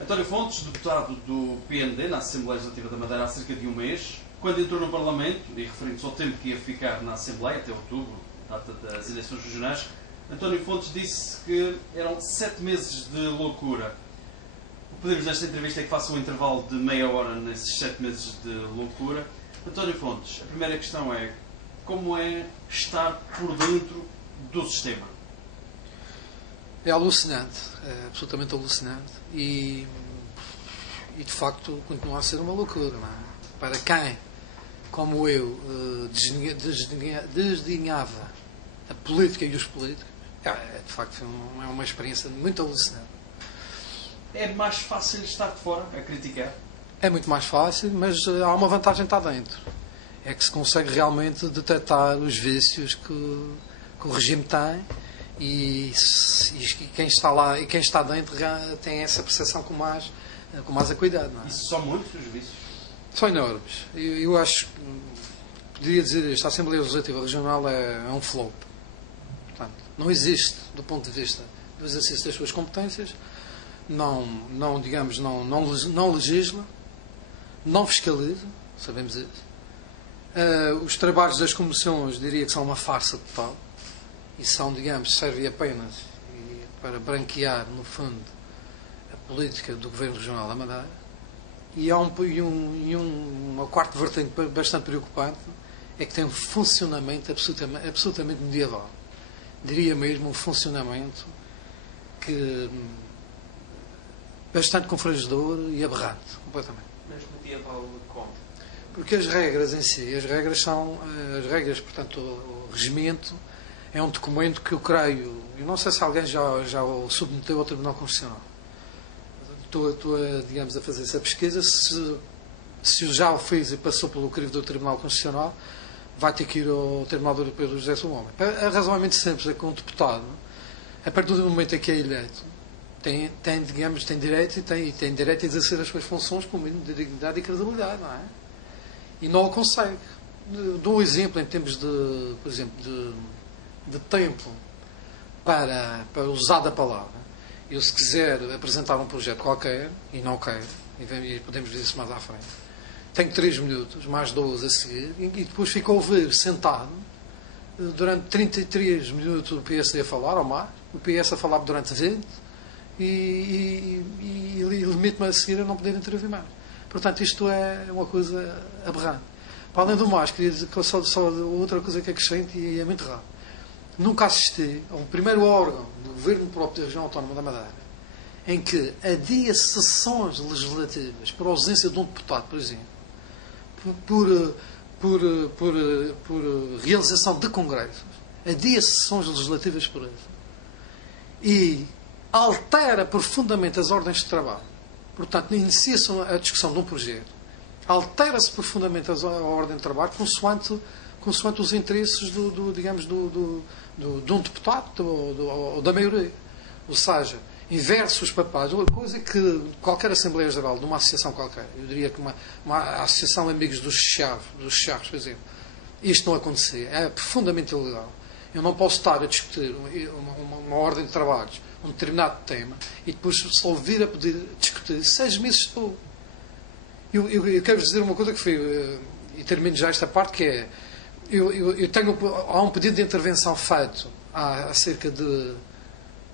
António Fontes, deputado do PND na Assembleia Legislativa da Madeira há cerca de um mês, quando entrou no Parlamento, e referindo-se ao tempo que ia ficar na Assembleia, até outubro, data das eleições regionais, António Fontes disse que eram 7 meses de loucura. O que pedimos nesta entrevista é que faça um intervalo de meia hora nesses 7 meses de loucura. António Fontes, a primeira questão é: como é estar por dentro do sistema? É alucinante, é absolutamente alucinante e de facto continua a ser uma loucura, não é? Para quem, como eu, desdenhava a política e os políticos, de facto é uma experiência muito alucinante. É mais fácil estar de fora a criticar? É muito mais fácil, mas há uma vantagem estar dentro. É que se consegue realmente detectar os vícios que o regime tem e quem está lá e quem está dentro tem essa percepção com mais acuidado. Não é? Isso são muitos os vícios? São enormes. Eu acho que poderia dizer isto: a Assembleia Legislativa Regional é um flop. Portanto, não existe, do ponto de vista do exercício das suas competências, não legisla, não fiscaliza, sabemos isso. Os trabalhos das comissões, diria que são uma farsa total e servem apenas para branquear, no fundo, a política do Governo Regional da Madeira. E há uma quarta vertente bastante preocupante, é que tem um funcionamento absolutamente medieval. Diria mesmo um funcionamento bastante confrangedor e aberrante, completamente. Mas medieval como? Porque as regras em si, portanto, o regimento é um documento que eu creio, eu não sei se alguém já o submeteu ao Tribunal Constitucional. Estou a fazer essa pesquisa. Se já o fez e passou pelo crivo do Tribunal Constitucional, vai ter que ir ao Tribunal Europeu dos Direitos do Homem. A razão é muito simples: é que um deputado, a partir do momento em que é eleito, tem direito tem direito a exercer as suas funções com o mínimo de dignidade e credibilidade, não é? E não o consegue. Dou um exemplo em termos de tempo para usar da palavra. Eu, se quiser apresentar um projeto qualquer, e não quero, e podemos dizer isso mais à frente, tenho 3 minutos, mais 12 a seguir, e depois fico a ouvir sentado durante 33 minutos o PSD a falar, ou mais, o PS a falar durante 20, e limite-me a seguir a não poder intervir mais. Portanto, isto é uma coisa aberrante. Para além do mais, queria dizer que só outra coisa que acrescento, e é muito raro. Nunca assisti a um primeiro órgão do Governo próprio da Região Autónoma da Madeira em que adia sessões legislativas por ausência de um deputado, por exemplo, por realização de congressos, adia sessões legislativas por isso, e altera profundamente as ordens de trabalho. Portanto, inicia-se a discussão de um projeto, altera-se profundamente a ordem de trabalho consoante os interesses de um deputado ou da maioria. Ou seja, inverte-se os papéis. Uma coisa que qualquer Assembleia Geral de uma associação qualquer, eu diria que uma associação de amigos dos Charros, por exemplo, isto não acontecia. É profundamente ilegal. Eu não posso estar a discutir uma ordem de trabalhos, um determinado tema, e depois só vir a poder discutir 6 meses depois. Eu quero dizer uma coisa que foi, e termino já esta parte, que é: há um pedido de intervenção feito há cerca de,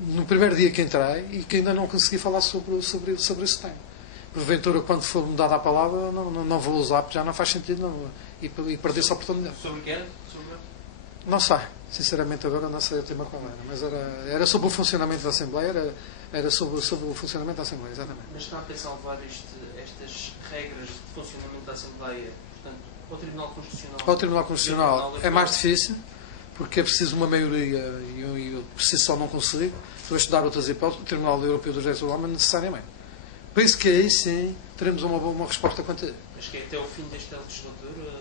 no primeiro dia que entrei, e que ainda não consegui falar sobre esse tema. Porventura, quando for me dada a palavra, não vou usar, porque já não faz sentido, e perder-se a oportunidade. Sobre o que era? Não sei. Sinceramente, agora não sei o tema qual era. Mas era sobre o funcionamento da Assembleia, era sobre o funcionamento da Assembleia, exatamente. Mas está a pensar levar estas regras de funcionamento da Assembleia, portanto, ao Tribunal Constitucional? Ao Tribunal Constitucional é mais difícil, porque é preciso uma maioria, e eu preciso só não conseguir. Estou a estudar outras hipóteses. O Tribunal Europeu dos Direitos do Homem, necessariamente. Penso que aí sim teremos uma resposta quanto a isso. Mas que é até o fim desta legislatura?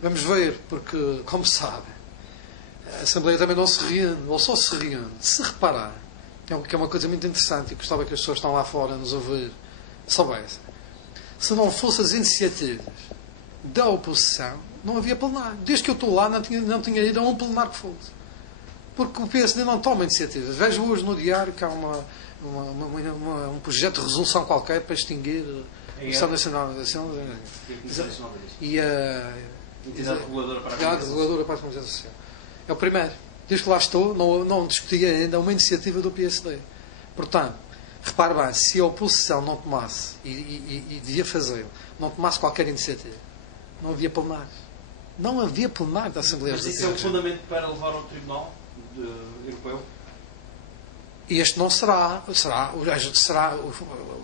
Vamos ver, porque, como sabe, a Assembleia também não se rende, ou só se rende, se reparar, que é uma coisa muito interessante, e gostava que as pessoas que estão lá fora a nos ouvir soubessem. Se não fossem as iniciativas da oposição, não havia plenário. Desde que eu estou lá, não tinha ido a um plenário que fosse. Porque o PSD não toma iniciativas. Vejo hoje no diário que há um projeto de resolução qualquer para extinguir o Estado Nacional de Ação e a entidade reguladora para a comunicação social. É o primeiro. Desde que lá estou, não discuti ainda uma iniciativa do PSD. Portanto, repare bem, se a oposição não tomasse, e devia fazê-lo, não tomasse qualquer iniciativa, não havia plenário. Não havia plenário da Assembleia Legislativa. Mas isso é um fundamento para levar ao Tribunal Europeu? Este não será. O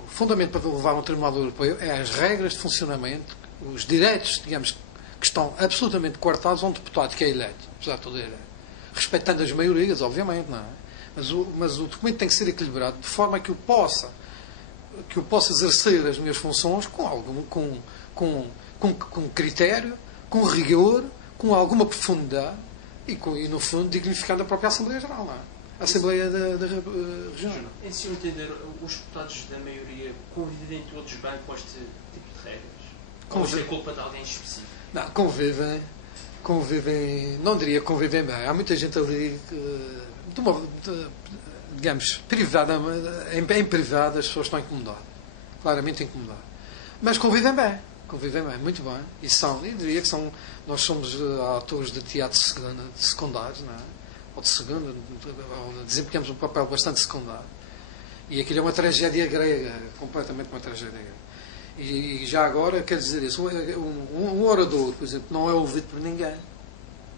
fundamento para levar ao Tribunal Europeu é as regras de funcionamento, os direitos, digamos, que estão absolutamente coartados a um deputado que é eleito, apesar de tudo eleito. Respeitando as maiorias, obviamente, não é? Mas o documento tem que ser equilibrado de forma que eu possa exercer as minhas funções com critério, com rigor, com alguma profundidade e no fundo, dignificando a própria Assembleia Geral, não é? A Assembleia da Regional. Em seu entender, os deputados da maioria convivem todos bem com este tipo de regras? Ou isto é culpa de alguém específico? Não, convivem, não diria que convivem bem. Há muita gente ali que, digamos, privada, em privado as pessoas estão incomodadas. Claramente incomodadas. Mas convivem bem, muito bem. E diria que nós somos atores de teatro secundários, não é? Ou de segunda, ou desempenhamos um papel bastante secundário. E aquilo é uma tragédia grega, completamente uma tragédia grega. E já agora, quer dizer isso, um orador, por exemplo, não é ouvido por ninguém,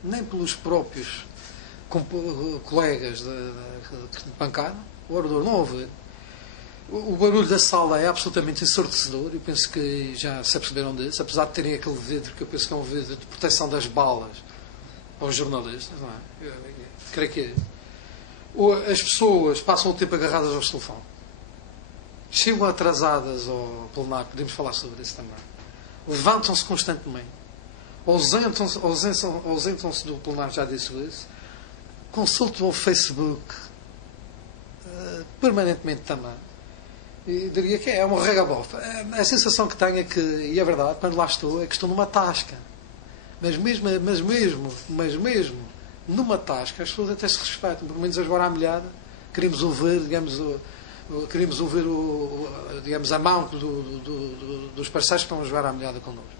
nem pelos próprios colegas de bancada, o orador não ouve. O barulho da sala é absolutamente ensurdecedor, eu penso que já se aperceberam disso, apesar de terem aquele vidro, que eu penso que é um vidro de proteção das balas para os jornalistas, não é? Creio que as pessoas passam o tempo agarradas aos telefones. Chegam atrasadas ao plenário, podemos falar sobre isso também. Levantam-se constantemente. Ausentam-se do plenário, já disse isso. Consultam o Facebook permanentemente também. E diria que é uma regabofa. A sensação que tenho é que, e é verdade, quando lá estou, é que estou numa tasca. Mas mesmo numa tasca, as pessoas até se respeitam. Pelo menos agora à molhada, queremos ouvir, digamos, digamos, a mão dos parceiros que estão a jogar à molhada connosco.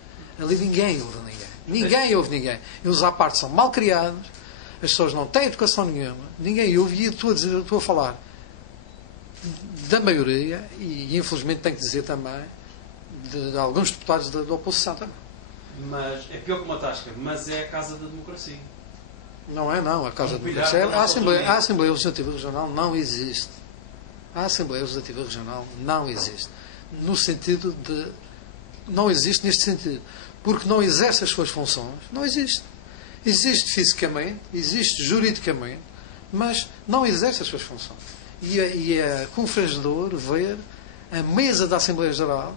Ali ninguém ouve ninguém. Ninguém ouve ninguém. E os à parte são mal criados, as pessoas não têm educação nenhuma, ninguém ouve, e estou a falar da maioria, e infelizmente tenho que dizer também, de alguns deputados da oposição também. Mas é pior que uma tasca, mas é a casa da democracia. Não é, não. A casa da democracia. A Assembleia Legislativa Regional não existe. A Assembleia Legislativa Regional não existe. No sentido de... Não existe neste sentido. Porque não exerce as suas funções. Não existe. Existe fisicamente, existe juridicamente, mas não exerce as suas funções. E é confrangedor ver a mesa da Assembleia Geral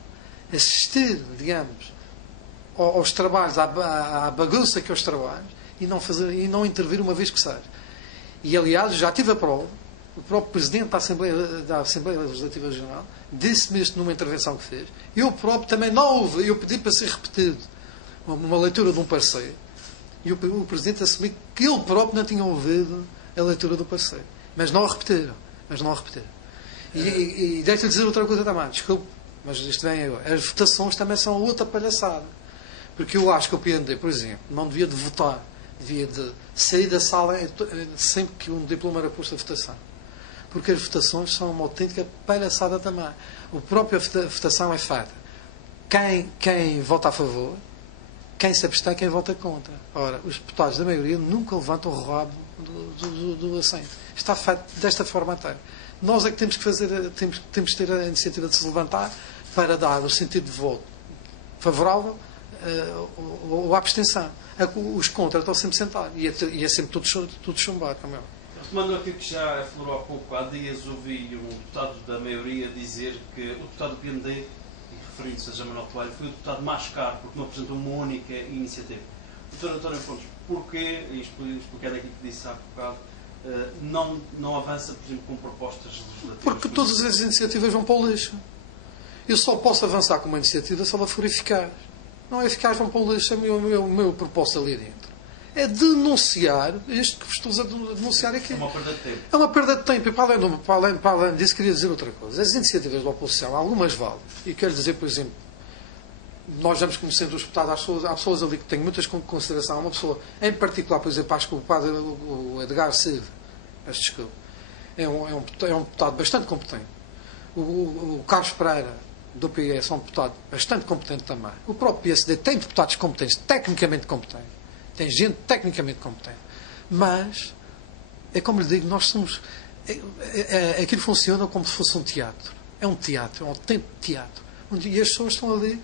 assistir, digamos, aos trabalhos, à bagunça que é os trabalhos, e não intervir uma vez que seja. E, aliás, já tive a prova. O próprio Presidente da Assembleia Legislativa Regional disse-me isto numa intervenção que fez. Eu próprio também não ouvi. Eu pedi para ser repetido uma leitura de um parecer. E o Presidente assumiu que ele próprio não tinha ouvido a leitura do parecer. Mas não a repetiram. E deixo-lhe dizer outra coisa também. Desculpe, mas isto vem agora. As votações também são outra palhaçada. Porque eu acho que o PND, por exemplo, não devia de votar. Devia de sair da sala sempre que um diploma era posto a votação. Porque as votações são uma autêntica palhaçada também. A própria votação é feita. Quem vota a favor, quem se abstém, quem vota contra. Ora, os deputados da maioria nunca levantam o rabo do assento. Está feito desta forma até. Nós é que temos que temos que ter a iniciativa de se levantar para dar o sentido de voto favorável ou a abstenção. Os contra estão sempre sentados. E é sempre tudo chumbado, como é. Retomando aquilo que já aflorou há pouco, há dias ouvi um deputado da maioria dizer que o deputado do PND, e referindo-se a José Manuel Coelho, foi o deputado mais caro porque não apresentou uma única iniciativa. Doutor António Fontes, porquê, e explicando aquilo que disse há bocado, não avança, por exemplo, com propostas legislativas? Porque todas as iniciativas vão para o lixo. Eu só posso avançar com uma iniciativa se ela for eficaz. Não é eficaz, vão para o lixo. A minha proposta ali dentro é denunciar isto que vos estou a denunciar aqui. É uma perda de tempo. É uma perda de tempo. E para além disso, queria dizer outra coisa. As iniciativas da oposição, algumas valem. E quero dizer, por exemplo, nós vamos conhecendo os deputados, há pessoas ali que têm muitas consideração. Há uma pessoa, em particular, por exemplo, acho que o Edgar Silva, peço desculpa, é um deputado bastante competente. O Carlos Pereira, do PS, é um deputado bastante competente também. O próprio PSD tem deputados competentes, tecnicamente competentes. Tem gente tecnicamente competente. Mas, é como lhe digo, nós somos... aquilo funciona como se fosse um teatro. É um teatro, é um autêntico teatro. E as pessoas estão ali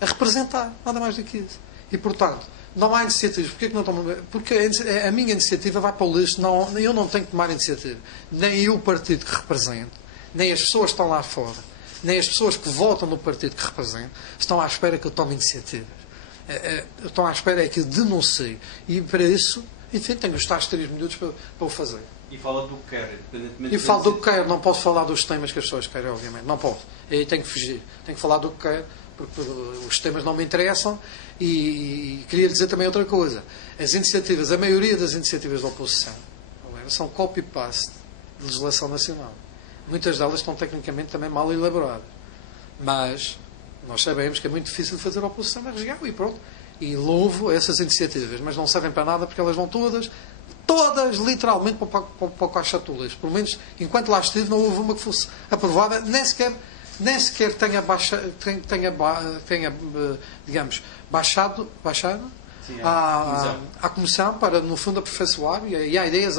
a representar, nada mais do que isso. E, portanto, não há iniciativas. Porquê que não tomam? Porque a minha iniciativa vai para o lixo. Não, eu não tenho que tomar iniciativa. Nem eu, o partido que represento, nem as pessoas que estão lá fora, nem as pessoas que votam no partido que represento, estão à espera que eu tome iniciativas. Estão à espera é que eu denuncie. E, para isso, enfim, tenho os tais 3 minutos para o fazer. E fala do que quer, independentemente... E falo do que quero. Não posso falar dos temas que as pessoas querem, obviamente. Não posso. Aí tenho que fugir. Tenho que falar do que quero, porque os temas não me interessam. E queria dizer também outra coisa. As iniciativas, a maioria das iniciativas da oposição, são copy-paste de legislação nacional. Muitas delas estão tecnicamente também mal elaboradas. Mas nós sabemos que é muito difícil de fazer oposição na região e pronto. E louvo essas iniciativas, mas não servem para nada porque elas vão todas literalmente para o caixatulas. Pelo menos, enquanto lá estive, não houve uma que fosse aprovada, nem sequer tenha digamos, baixado Sim, à comissão para, no fundo, aperfeiçoar. E há ideias,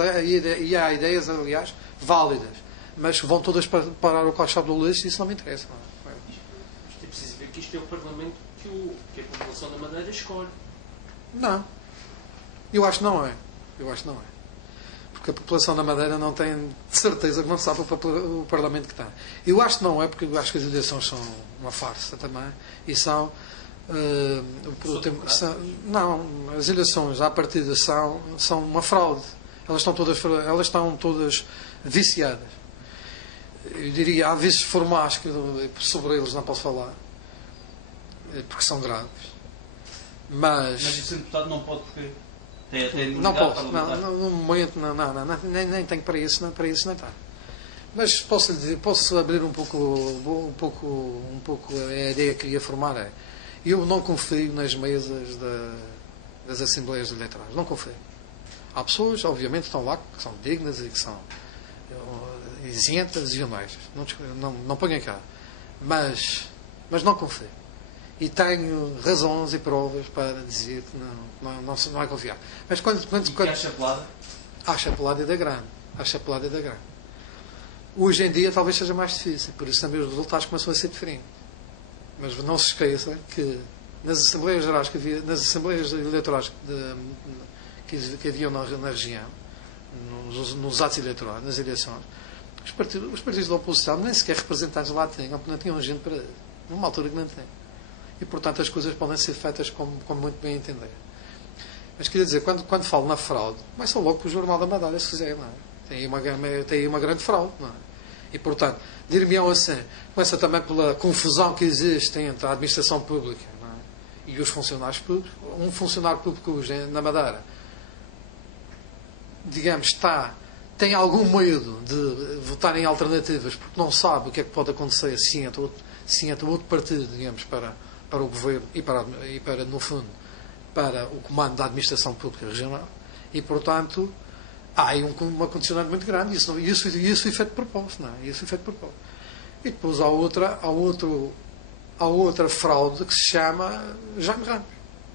aliás, válidas. Mas vão todas parar o caixado do lixo e isso não me interessa. Isto é preciso ver que isto é o Parlamento que a população da Madeira escolhe. Não. Eu acho que não é. Porque a população da Madeira não tem de certeza que não sabe o Parlamento que tem. Eu acho que não é, porque eu acho que as eleições são uma farsa também. E são... não, as eleições à partida são uma fraude. Elas estão todas viciadas. Eu diria, há vícios formais que sobre eles não posso falar, porque são graves. Mas o Sr. Deputado não pode, porque tem não posso, no momento, nem tenho para isso, nem está. Mas posso abrir um pouco a ideia que queria formar. Eu não confio nas mesas das Assembleias Eleitorais. Não confio. Há pessoas, obviamente, que estão lá, que são dignas e que são isentas e honestas. Não ponham cá. Mas não confio. E tenho razões e provas para dizer que não é confiar. Mas quando a chapelada? A chapelada é da grande. Hoje em dia talvez seja mais difícil. Por isso também os resultados começam a ser diferentes. Mas não se esqueça que nas Assembleias Gerais nas Assembleias Eleitorais que haviam na região, nos atos eleitorais, nas eleições, os partidos da oposição nem sequer representantes lá tinham, porque não tinham gente para numa altura que não tem. E, portanto, as coisas podem ser feitas como muito bem entender. Mas queria dizer, quando falo na fraude, vai só logo para o Jornal da Madeira, se quiser, não é? Tem aí uma grande fraude, não é? E, portanto, dir-me-ão assim, começa também pela confusão que existe entre a administração pública, não é? E os funcionários públicos. Um funcionário público hoje na Madeira, digamos, tem algum medo de votar em alternativas porque não sabe o que é que pode acontecer se entra outro partido, digamos, para o governo e para, no fundo, para o comando da administração pública regional. E, portanto, há aí uma condicionante muito grande. Isso foi feito de propósito, não é? E depois há outra fraude que se chama Jaime Ramos.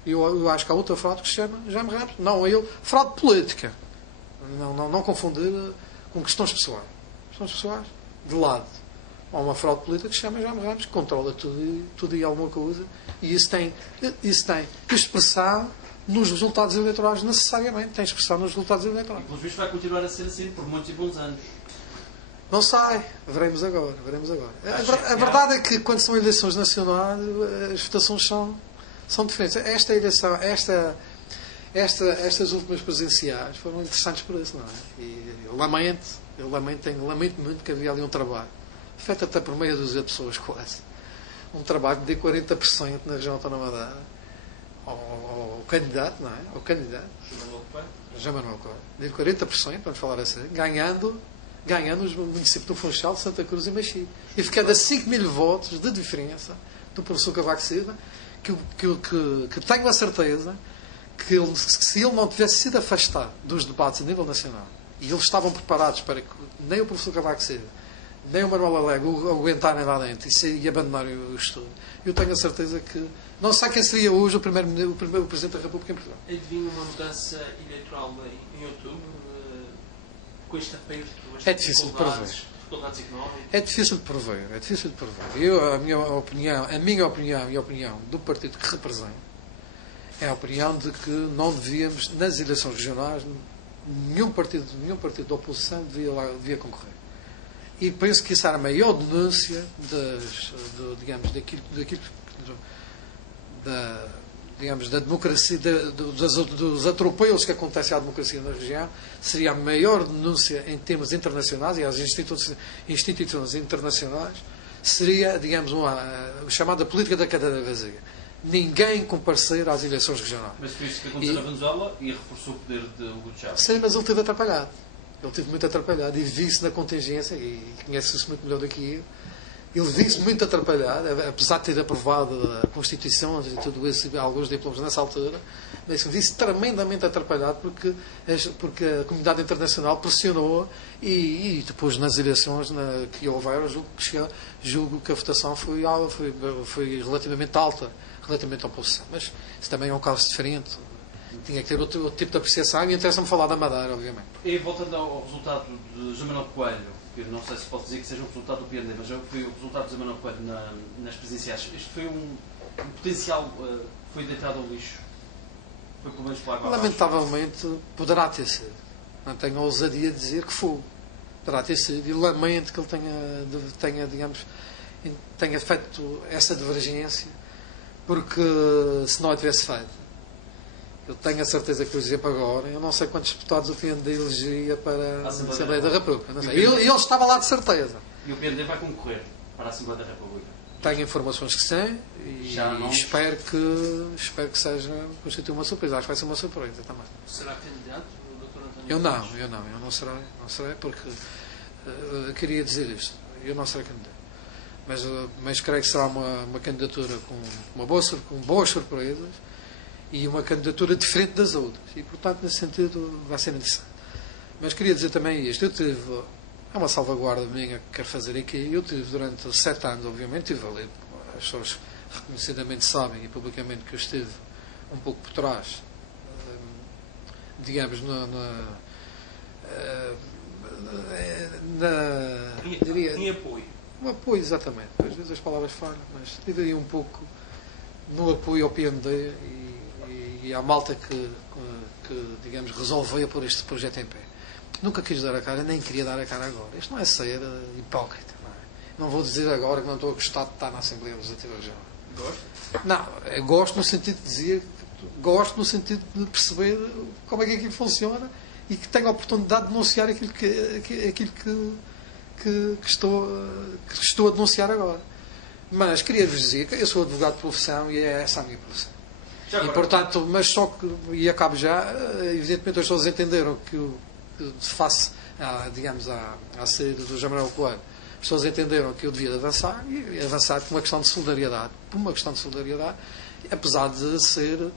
Eu acho que há outra fraude que se chama Jaime Ramos. Não, fraude política. Não confundir com questões pessoais. Questões pessoais, de lado. Há uma fraude política que se chama Jaime Ramos, que controla tudo e alguma coisa. E isso tem expressão nos resultados eleitorais, necessariamente. Tem expressão nos resultados eleitorais. E, pelos vistos, vai continuar a ser assim por muitos e bons anos. Não sei. Veremos agora. A verdade é que, quando são eleições nacionais, as votações são diferentes. Esta eleição, estas últimas presidenciais foram interessantes por isso, não é? E eu lamento muito que havia ali um trabalho, feito até por meia dúzia de pessoas quase. Um trabalho de 40% na região autónoma da Madeira. ao candidato, não é? Ao candidato, João Manuel Coelho, de 40%, vamos falar assim, ganhando os municípios do Funchal, de Santa Cruz e Machique. E ficando a 5.000 votos de diferença do professor Cavaco Silva, que tenho a certeza que se ele não tivesse sido afastado dos debates a nível nacional, e eles estavam preparados para que nem o professor Cavaco Silva, nem o Manuel Alegre o aguentarem lá dentro e abandonarem o estudo, eu tenho a certeza que não sei quem seria hoje o Presidente da República em Portugal. Adivinha uma mudança eleitoral em outubro, com este aperto, é difícil de prever. Dificuldades económicas? É difícil de prever. A minha opinião e a opinião do partido que represento é a opinião de que não devíamos, nas eleições regionais, nenhum partido da oposição devia concorrer. E penso que isso era a maior denúncia da democracia, dos atropelos que acontecem à democracia na região, seria a maior denúncia em termos internacionais, e às instituições internacionais, seria, digamos, a chamada política da cadeira vazia. Ninguém comparecer às eleições regionais. Mas foi isso que aconteceu na Venezuela e reforçou o poder de Hugo Chávez. Sim, mas ele esteve atrapalhado. Ele esteve muito atrapalhado e vi-se na contingência, e conhece-se muito melhor do que eu. Ele vi-se muito atrapalhado, apesar de ter aprovado a Constituição e tudo isso, alguns diplomas nessa altura, mas vi-se tremendamente atrapalhado porque a comunidade internacional pressionou e depois nas eleições que houveram, julgo que a votação foi relativamente alta, relativamente à oposição. Mas isso também é um caso diferente. Tinha que ter outro tipo de apreciação e interessa-me falar da Madeira, obviamente. E voltando ao resultado de João Manuel Coelho, que não sei se pode dizer que seja um resultado do PND, mas foi o resultado de João Manuel Coelho nas presidenciais. Isto foi um potencial que foi deitado ao lixo. Foi pelo menos para água abaixo. Lamentavelmente poderá ter sido. Não tenho a ousadia de dizer que foi. Poderá ter sido. E lamento que ele tenha feito essa divergência, porque se não a tivesse feito, eu tenho a certeza que, por exemplo, agora, eu não sei quantos deputados o PND elegia para a Assembleia da República. Não sei. Ele estava lá de certeza. E o PND vai concorrer para a Assembleia da República? Tenho informações que sim e espero que seja constituir uma surpresa. Acho que vai ser uma surpresa também. Será candidato, Dr. António? Eu não serei porque queria dizer isto. Eu não serei candidato. Mas creio que será uma candidatura com boas surpresas e uma candidatura diferente das outras. E, portanto, nesse sentido, vai ser interessante. Mas queria dizer também isto. É uma salvaguarda minha que quero fazer aqui. Eu tive durante 7 anos, obviamente, ali, as pessoas reconhecidamente sabem e publicamente que eu estive um pouco por trás, digamos, em apoio. Um apoio, exatamente. Às vezes as palavras falham, mas estive aí um pouco no apoio ao PND e à malta que digamos, resolveu pôr este projeto em pé. Nunca quis dar a cara, nem queria dar a cara agora. Isto não é ser hipócrita. Não vou dizer agora que não estou a gostar de estar na Assembleia Legislativa Regional. Gosto? Não, gosto no sentido de dizer, gosto no sentido de perceber como é que aquilo funciona e que tenho a oportunidade de denunciar aquilo que estou a denunciar agora. Mas queria-vos dizer que eu sou advogado de profissão e é essa a minha profissão. E portanto, mas só que, e acabo já, evidentemente as pessoas entenderam que face à saída do João Manuel Coelho, as pessoas entenderam que eu devia avançar e avançar por uma questão de solidariedade, apesar de ser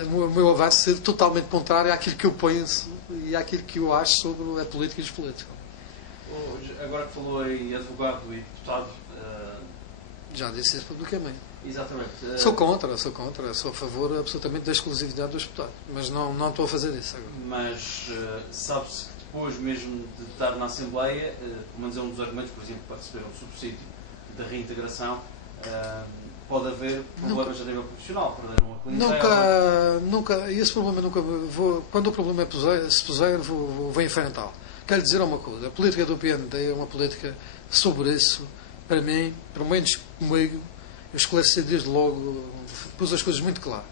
o meu avanço ser totalmente contrário àquilo que eu penso e àquilo que eu acho sobre a política e os políticos. Agora que falou em advogado e deputado, já disse isso publicamente. Exatamente. Sou contra, sou a favor absolutamente da exclusividade dos deputados, mas não estou a fazer isso agora. Mas sabe-se que depois mesmo de estar na Assembleia, pelo menos é um dos argumentos, por exemplo, para receber um subsídio da reintegração, pode haver problemas a nível profissional, perder uma clientela. Nunca, esse problema nunca vou, quando o problema se puser, vou enfrentá-lo. Quero dizer uma coisa, a política do PND é uma política sobre isso, para mim, pelo menos comigo, eu esclareci desde logo, pus as coisas muito claras.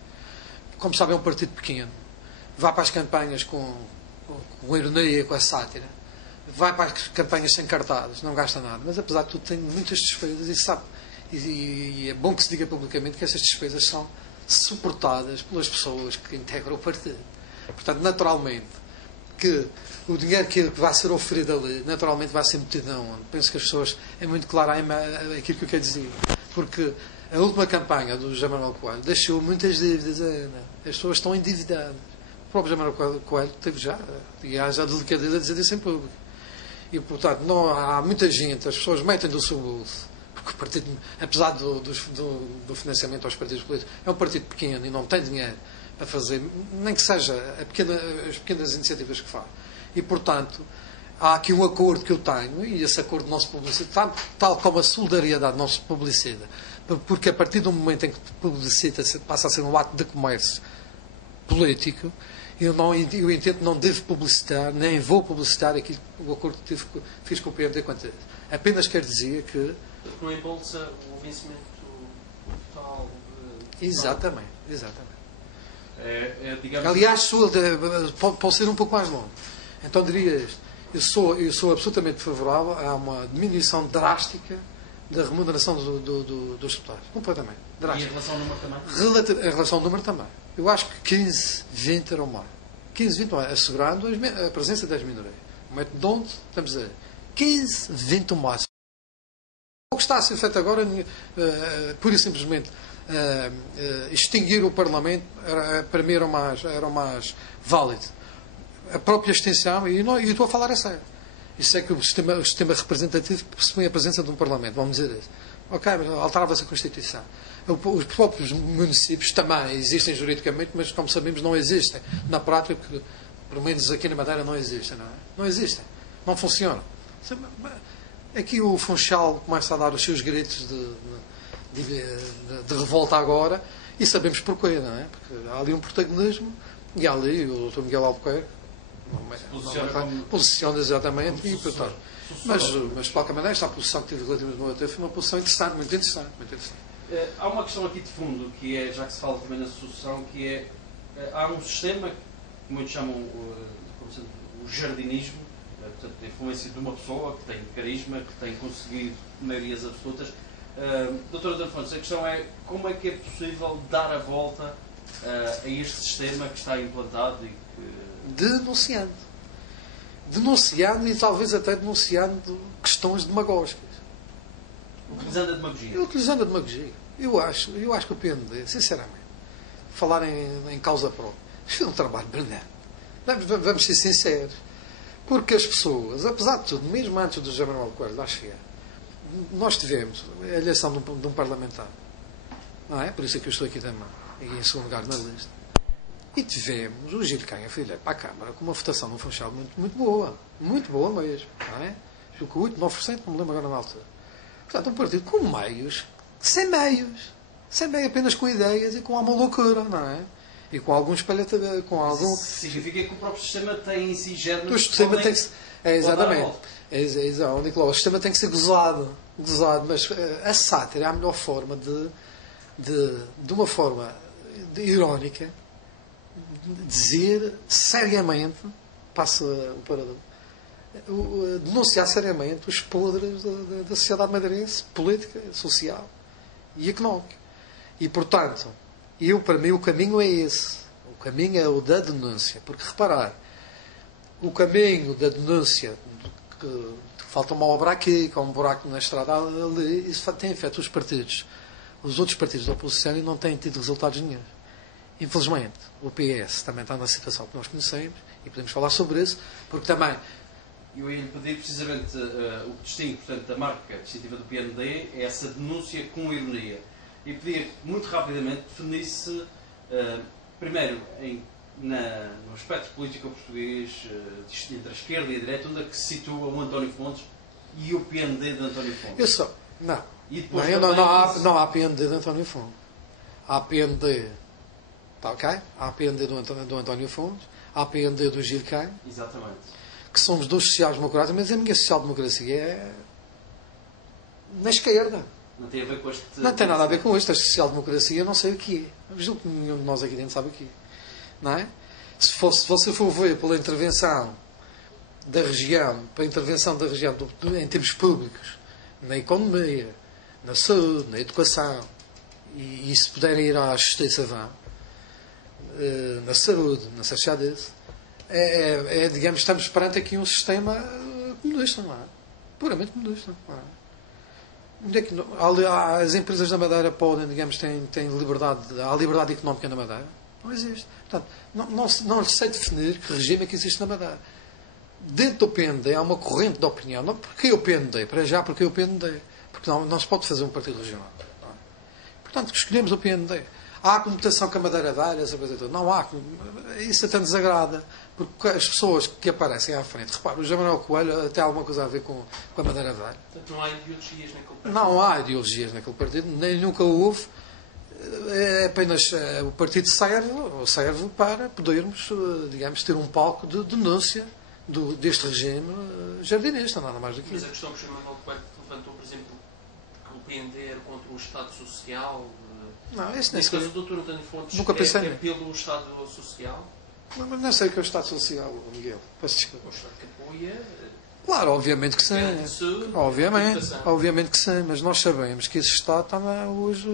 Como sabem, é um partido pequeno. Vai para as campanhas com ironia e com a sátira. Vai para as campanhas sem cartazes, não gasta nada. Mas, apesar de tudo, tem muitas despesas e sabe. E é bom que se diga publicamente que essas despesas suportadas pelas pessoas que integram o partido. Portanto, naturalmente, que o dinheiro que vai ser oferido ali, naturalmente vai ser metido aonde? Penso que as pessoas, é muito claro aquilo que eu quero dizer. Porque a última campanha do José Manuel Coelho deixou muitas dívidas ainda. As pessoas estão endividadas. O próprio José Manuel Coelho teve já, e há já delicadeza a dizer isso em público. E, portanto, não, há muita gente, as pessoas metem do seu bolso, porque o partido, apesar do financiamento aos partidos políticos, é um partido pequeno e não tem dinheiro para fazer, nem que seja as pequenas iniciativas que faz. E, portanto, há aqui um acordo que eu tenho, e esse acordo não se publicita, tal como a solidariedade não se publicita, porque a partir do momento em que publicita passa a ser um ato de comércio político, eu entendo que não devo publicitar, nem vou publicitar aquilo, o acordo que fiz com o PRD quanto a isso. Apenas quero dizer que... Não embolsa o vencimento total... Exatamente. Digamos... Aliás, pode ser um pouco mais longo. Então diria isto. Eu sou absolutamente favorável a uma diminuição drástica da remuneração dos deputados. Completamente. Drástica. E em relação ao número também? Em relação ao número também. Eu acho que 15, 20 era o mais. 15, 20 mais, assegurando a presença das minorias. O método de onde estamos a dizer 15, 20 o máximo. O que está a ser feito agora, pura e simplesmente, extinguir o Parlamento, para mim era o mais válido. A própria extinção, e eu estou a falar a sério. Isso é que o sistema representativo pressupõe a presença de um Parlamento, vamos dizer isso. Ok, alterava-se a Constituição. Os próprios municípios também existem juridicamente, mas, como sabemos, não existem. Na prática, pelo menos aqui na Madeira, não existem. Não existem. Não funcionam. Aqui o Funchal começa a dar os seus gritos de revolta agora, e sabemos porquê, não é? Porque há ali um protagonismo, e há ali o Dr. Miguel Albuquerque posiciona exatamente, e, portanto, mas de qualquer maneira, esta posição que tive relativamente no OTF foi uma posição interessante, muito interessante. Há uma questão aqui de fundo, que é, já que se fala também na sucessão, que é, há um sistema que muitos chamam o jardinismo, portanto, a influência de uma pessoa que tem carisma, que tem conseguido maiorias absolutas. Doutora de Afonso, a questão é como é que é possível dar a volta a este sistema que está implantado e que... Denunciando e talvez até denunciando questões demagógicas. Utilizando a demagogia. Utilizando a demagogia. Eu acho que o PND, sinceramente, falar em causa própria, é um trabalho brilhante. Vamos ser sinceros. Porque as pessoas, apesar de tudo, mesmo antes do José Manuel Coelho lá chegar, nós tivemos a eleição de um parlamentar. Não é? Por isso é que eu estou aqui também, e em segundo lugar na lista. E tivemos o Gil Canha Filho para a Câmara com uma votação no Funchal muito boa. Muito boa mesmo. Não é? Julgo que 8, 9%, não me lembro agora na altura. Portanto, um partido com meios, sem meios, apenas com ideias e com uma loucura, não é? E com algum espalhafatoria, com algum... Significa que o próprio sistema tem em si germes... O sistema tem que... exatamente. Nicolau, o sistema tem que ser gozado, mas a sátira é a melhor forma de uma forma irónica, dizer seriamente, passa o parador, denunciar seriamente os podres da sociedade madeirense, política, social e económica. E, portanto, para mim, o caminho é esse. O caminho é o da denúncia. Porque, reparar, o caminho da denúncia, que falta uma obra aqui, que há um buraco na estrada ali, isso tem efeito os outros partidos da oposição, e não têm tido resultados nenhum. Infelizmente, o PS também está na situação que nós conhecemos, e podemos falar sobre isso, porque também... Eu ia lhe pedir precisamente o que distingue, portanto, a marca distintiva do PND é essa denúncia com ironia. E pedir muito rapidamente definisse, primeiro, no aspecto político português, entre a esquerda e a direita, onde é que se situa o António Fontes e o PND de António Fontes? Não há PND de António Fontes. Há PND, ok? Há PND do António Fontes, há PND do Gil Canha. Exatamente. Que somos dos sociais-democratas, mas a minha social-democracia é na esquerda. Não tem a ver com este... Não tem nada a ver com isto. A social-democracia não sei o que é. Julgo que nenhum de nós aqui dentro sabe o que é. Não é? Se você for ver pela intervenção da região, em termos públicos, na economia, na saúde, na educação e se puderem ir à justiça vão, na saúde, na sociedade, digamos, estamos perante aqui um sistema comunista, não é? Puramente comunista. Não é? Onde é que, as empresas da Madeira podem, digamos, têm liberdade, há liberdade económica na Madeira? Não existe. Portanto, não lhes sei definir que regime é que existe na Madeira. Dentro do PND há uma corrente de opinião. Não porque o PND, para já porque o PND. Porque não se pode fazer um partido regional. Não é? Portanto, escolhemos o PND. Há a conotação que a Madeira dá, essa coisa toda. Não há. Isso até desagrada. Porque as pessoas que aparecem à frente, repara, o José Manuel Coelho tem alguma coisa a ver com a Madeira Velha. Portanto, não há ideologias naquele partido? Não há ideologias naquele partido, nem nunca houve. É apenas o partido serve para podermos, digamos, ter um palco de denúncia deste regime jardinista, nada mais do que isso. Mas a questão que o José Manuel Coelho levantou, por exemplo, que o PND era contra o Estado Social. Não, esse nesse caso, o Dr. António Fontes nunca pensei é pelo Estado Social? Mas não sei o que é o Estado Social, Miguel. Peço desculpa. O Estado que apoia. Claro, obviamente que sim. Obviamente que sim, mas nós sabemos que esse Estado hoje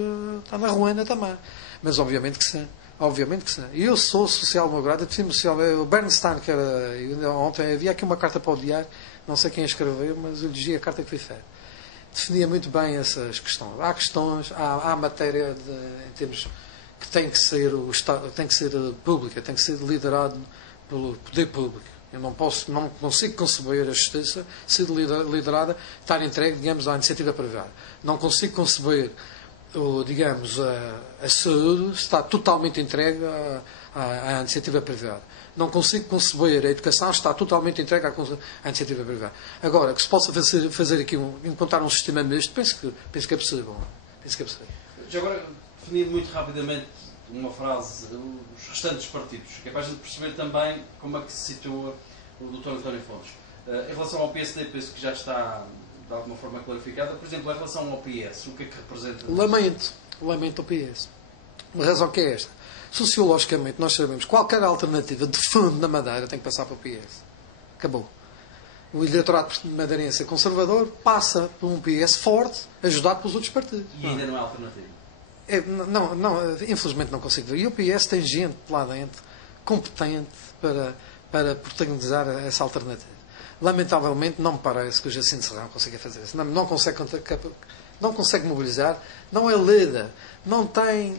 está na ruína também. Mas obviamente que sim. Obviamente que sim. E eu sou social-democrata, defino social. O Bernstein, que era. Ontem havia aqui uma carta para o diário, não sei quem a escreveu, mas eu legi a carta que foi feita. Definia muito bem essas questões. Há questões, há matéria em termos que tem que ser o Estado, tem que ser pública, tem que ser liderado pelo poder público. Eu não consigo conceber a justiça ser liderada, estar entregue, digamos, à iniciativa privada. Não consigo conceber, digamos, a saúde estar totalmente entregue à iniciativa privada. Não consigo conceber a educação estar totalmente entregue à iniciativa privada. Agora, que se possa fazer aqui, encontrar um sistema misto, penso que é possível. Penso que é possível. Já agora, definindo muito rapidamente uma frase, os restantes partidos, que é para a gente perceber também como é que se situa o Dr. António Fontes. Em relação ao PSD, penso que já está de alguma forma clarificada. Por exemplo, em relação ao PS, o que é que representa? Lamento o PS. A razão que é esta. Sociologicamente, nós sabemos que qualquer alternativa de fundo na Madeira tem que passar para o PS. Acabou. O eleitorado madeirense conservador passa por um PS forte, ajudado pelos outros partidos. E ainda não é alternativa? Infelizmente não consigo ver. E o PS tem gente lá dentro competente para protagonizar essa alternativa. Lamentavelmente, não me parece que o Jacinto Serrão consiga fazer isso. Não consegue mobilizar, não é líder, não tem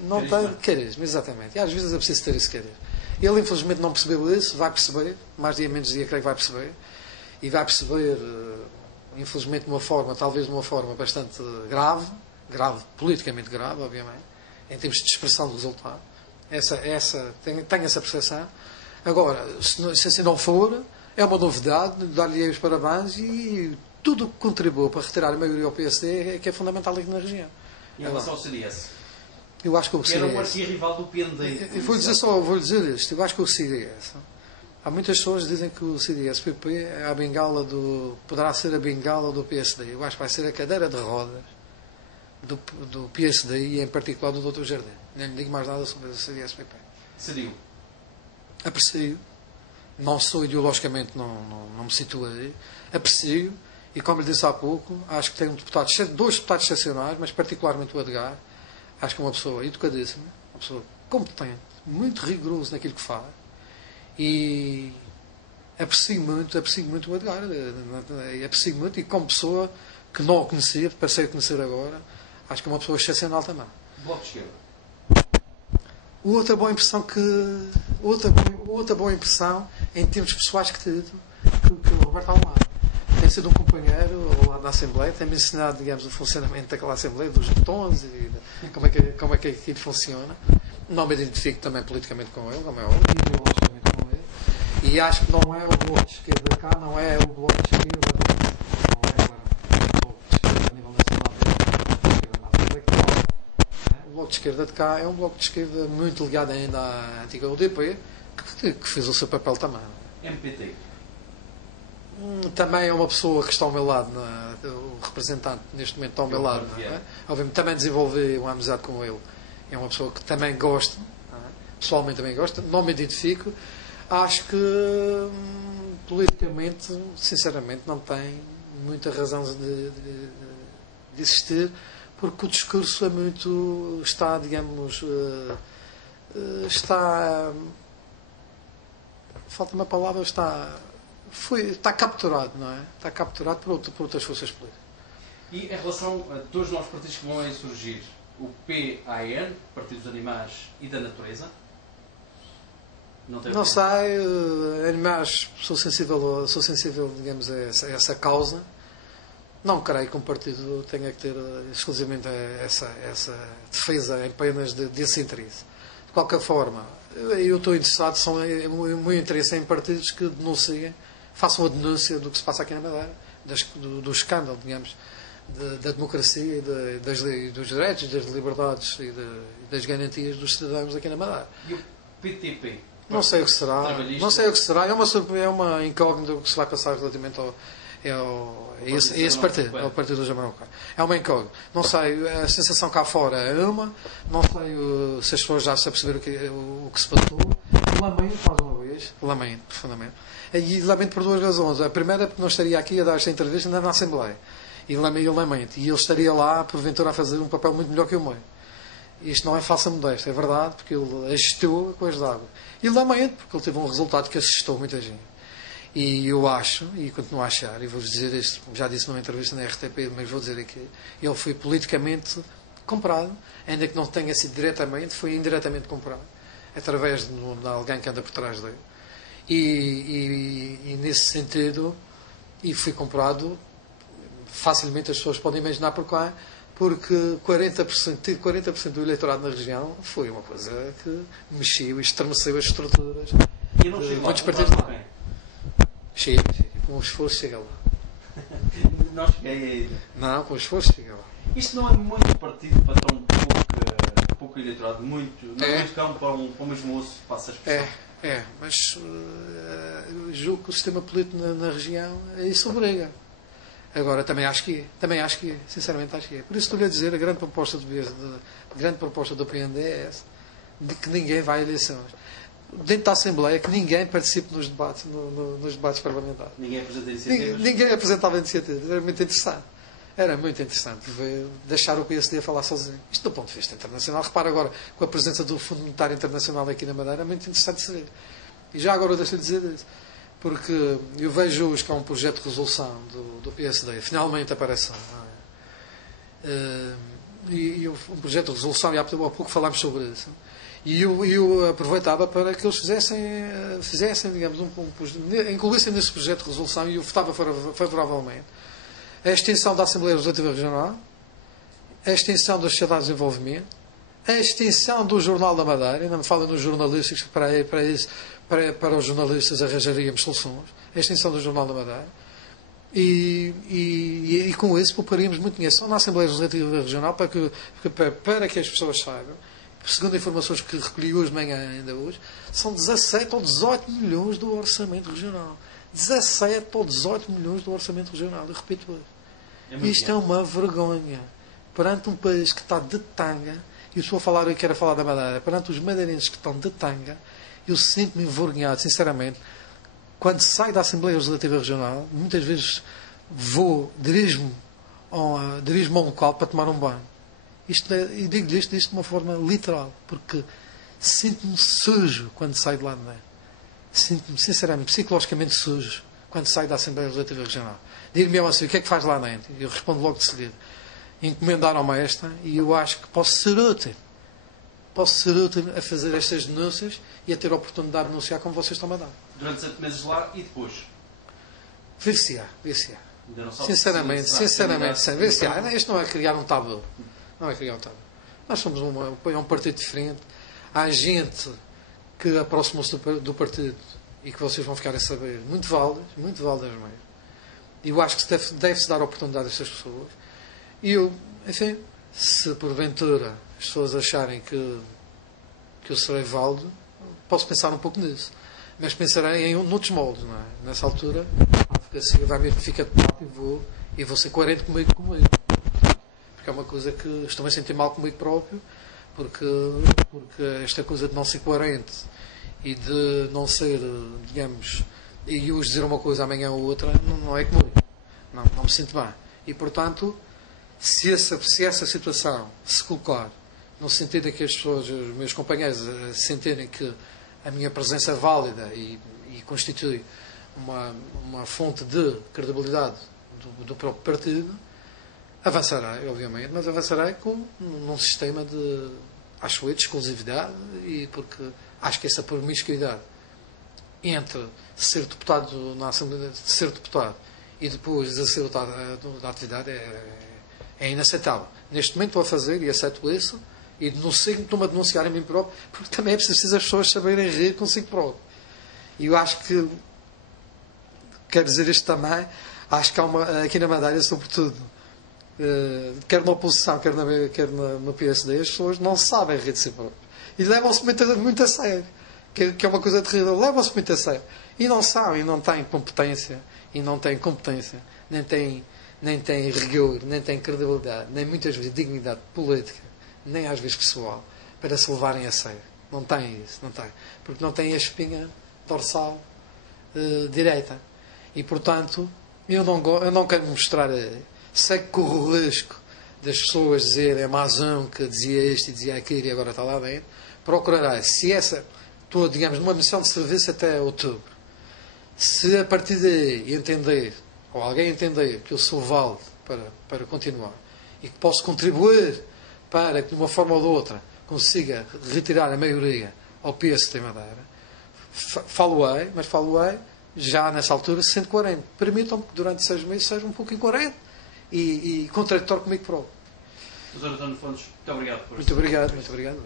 carisma, exatamente. E às vezes é preciso ter esse carisma. Ele, infelizmente, não percebeu isso, vai perceber, mais dia menos dia, creio que vai perceber, e vai perceber, infelizmente, talvez de uma forma bastante grave, politicamente grave, obviamente, em termos de expressão do resultado. Tenho essa percepção. Agora, se assim não for, é uma novidade, dar-lhe os parabéns e tudo o que contribui para retirar a maioria ao PSD é que é fundamental aqui na região. Em relação ao CDS? Eu acho que o CDS... Era um arquirrival do PND. Eu vou dizer isto. Eu acho que o CDS... Há muitas pessoas que dizem que o CDS-PP é a bengala poderá ser a bengala do PSD. Eu acho que vai ser a cadeira de rodas do PSD e, em particular, do Dr. Jardim. Nem lhe digo mais nada sobre o CDS-PP. Seria? Aprecio. Não sou ideologicamente, não me situo aí. Aprecio. E, como lhe disse há pouco, acho que tem dois deputados excepcionais, mas particularmente o Edgar. Acho que é uma pessoa educadíssima, uma pessoa competente, muito rigoroso naquilo que faz. E aprecio muito o Edgar. Aprecio muito, e como pessoa que não o conhecia, passei a conhecer agora, acho que é uma pessoa excepcional também. Bloco de Esquerda. Outra boa impressão em termos pessoais que tive, que o Roberto Almada. Tem sido um companheiro ao lado da Assembleia, tem-me ensinado, digamos, o funcionamento daquela Assembleia, dos botões e como é que aquilo funciona. Não me identifico também politicamente com ele, como é óbvio, ideologicamente com ele. E acho que não é o Bloco de Esquerda cá, não é o Bloco de Esquerda, não é o Bloco de Esquerda a nível nacional. O Bloco de Esquerda de cá é um Bloco de Esquerda muito ligado ainda à antiga UDP, que fez o seu papel também. MPT. Também é uma pessoa que está ao meu lado, o representante neste momento está ao meu lado. Obviamente também desenvolvi uma amizade com ele. É uma pessoa que também gosto, pessoalmente também gosto, não me identifico. Acho que politicamente, sinceramente, não tem muita razão de existir, porque o discurso é muito, está, digamos, está, falta uma palavra, está capturado, não é? Está capturado por outras forças políticas. E em relação a dois novos partidos que vão aí surgir, o PAN, Partido dos Animais e da Natureza? Não sei, animais, sou sensível, digamos, a essa causa. Não creio que um partido tenha que ter exclusivamente essa defesa apenas desse interesse. De qualquer forma, eu estou interessado, o meu interesse é em partidos que denunciem, façam a denúncia do que se passa aqui na Madeira, do escândalo, digamos, da democracia e dos direitos, das liberdades e das garantias dos cidadãos aqui na Madeira. E o PTP? Não sei o que será. Não sei o que será. É uma incógnita o que se vai passar relativamente esse partido. É o Partido do Jamaroquai. É uma incógnita. Não sei. A sensação cá fora é uma. Não sei se as pessoas já se aperceberam o que se passou. Lamento mais uma vez. Lamento, profundamente. E lamento por duas razões. A primeira é porque não estaria aqui a dar esta entrevista ainda na Assembleia. E lamento. E ele estaria lá, porventura, a fazer um papel muito melhor que o meu. Isto não é falsa modéstia, é verdade, porque ele ajustou a coisa d'água. E lamento, porque ele teve um resultado que assustou muita gente. E eu acho, e continuo a achar, e vou-vos dizer isto, já disse numa entrevista na RTP, mas vou dizer aqui, ele foi politicamente comprado, ainda que não tenha sido diretamente, foi indiretamente comprado, através de alguém que anda por trás dele. E nesse sentido, e foi comprado, facilmente as pessoas podem imaginar por cá, porque 40% do eleitorado na região foi uma coisa que mexeu e estremeceu as estruturas. E não chega lá, muitos partidos lá. Chega, com o esforço chega lá. Não cheguei ainda. Não, com o esforço chega lá. Isto não é muito partido para tão pouco eleitorado, não é muito campo para um mesmo osso, passa a expressão. Mas julgo que o sistema político na região isso obriga. Agora, também acho que é. Sinceramente, acho que é. Por isso estou-lhe a dizer, a grande proposta do PND é essa, de que ninguém vai a eleições. Dentro da Assembleia, que ninguém participe nos debates, nos debates parlamentares. Ninguém apresenta iniciativas? Ninguém apresentava iniciativas. Era muito interessante. Era muito interessante deixar o PSD falar sozinho. Isto do ponto de vista internacional. Repara agora, com a presença do Fundo Monetário Internacional aqui na Madeira, é muito interessante se ver. E já agora deixo-lhe dizer isso. Porque eu vejo hoje que há um projeto de resolução do PSD, finalmente aparece. Um projeto de resolução, e há pouco falámos sobre isso. E eu aproveitava para que eles fizessem digamos, incluíssem nesse projeto de resolução, e eu votava favoravelmente, a extensão da Assembleia Legislativa Regional, a extensão das sociedades de desenvolvimento, a extensão do Jornal da Madeira, ainda me falam nos jornalistas, que para os jornalistas arranjaríamos soluções, a extensão do Jornal da Madeira, e com isso pouparíamos muito dinheiro só na Assembleia Legislativa Regional, para que as pessoas saibam, segundo informações que recolhi hoje de manhã, ainda hoje, são 17 ou 18 milhões do orçamento regional. 17 ou 18 milhões do orçamento regional, eu repito hoje. Isto é uma vergonha. Perante um país que está de tanga, e eu quero falar da Madeira, perante os madeirenses que estão de tanga, eu sinto-me envergonhado, sinceramente. Quando saio da Assembleia Legislativa Regional, muitas vezes dirijo-me a um local para tomar um banho. E digo-lhe isto de uma forma literal, porque sinto-me sujo quando saio de lá de dentro. Sinto-me, sinceramente, psicologicamente sujo quando saio da Assembleia Legislativa Regional. Digo-me assim, o que é que faz lá dentro? Eu respondo logo de seguida. Encomendaram-me esta, e eu acho que posso ser útil a fazer estas denúncias e a ter a oportunidade de denunciar como vocês estão a dar. Durante 7 meses lá e depois? Ver-se-á. Sinceramente, ver-se-á. Isto não é criar um tabu. Nós somos um partido diferente. Há gente que aproximou-se do partido e que vocês vão ficar a saber, muito válidas mesmo. E eu acho que deve-se dar a oportunidade a estas pessoas. E eu, enfim, se porventura as pessoas acharem que eu serei válido, posso pensar um pouco nisso. Mas pensarei em noutros moldes, não é? Nessa altura, a advocacia vai mesmo ficar de parte e vou ser coerente comigo. Porque é uma coisa que estou a sentir mal comigo próprio, porque esta coisa de não ser coerente e de não ser, digamos, e hoje dizer uma coisa, amanhã outra, não é comigo. Não me sinto bem. E, portanto, se essa situação se colocar no sentido em que as pessoas, os meus companheiros, sentirem que a minha presença é válida e constitui uma fonte de credibilidade do próprio partido, avançarei, obviamente, mas avançarei num sistema de, acho eu, de exclusividade, e porque acho que essa promiscuidade entre ser deputado na Assembleia, ser deputado e depois exercer a atividade é inaceitável. Neste momento estou a fazer e aceito isso, e não sei que estou-me a denunciar a mim próprio, porque também é preciso as pessoas saberem rir consigo próprio. E eu acho que, quero dizer isto também, acho que há aqui na Madeira, sobretudo, quer na oposição, quer no PSD, as pessoas não sabem rir de si próprios. E levam-se muito a sério. Que é uma coisa terrível. Levam-se muito a sério. E não sabem, não têm competência, nem têm rigor, nem têm credibilidade, nem muitas vezes dignidade política, nem às vezes pessoal, para se levarem a sério. Não têm isso, não têm. Porque não têm a espinha dorsal direita. E, portanto, eu não quero mostrar. Sei que corro o risco das pessoas dizerem Amazon que dizia isto e dizia aquilo e agora está lá dentro. Procurarei, se estou, digamos, numa missão de serviço até outubro, se a partir daí entender, ou alguém entender que eu sou válido para continuar e que posso contribuir para que de uma forma ou de outra consiga retirar a maioria ao PSD Madeira, falo-ei, mas falo-ei já nessa altura 140. Permitam-me que durante 6 meses seja um pouco incoerente e contraditório comigo próprio. Dr. António Fontes, muito obrigado por Muito obrigado.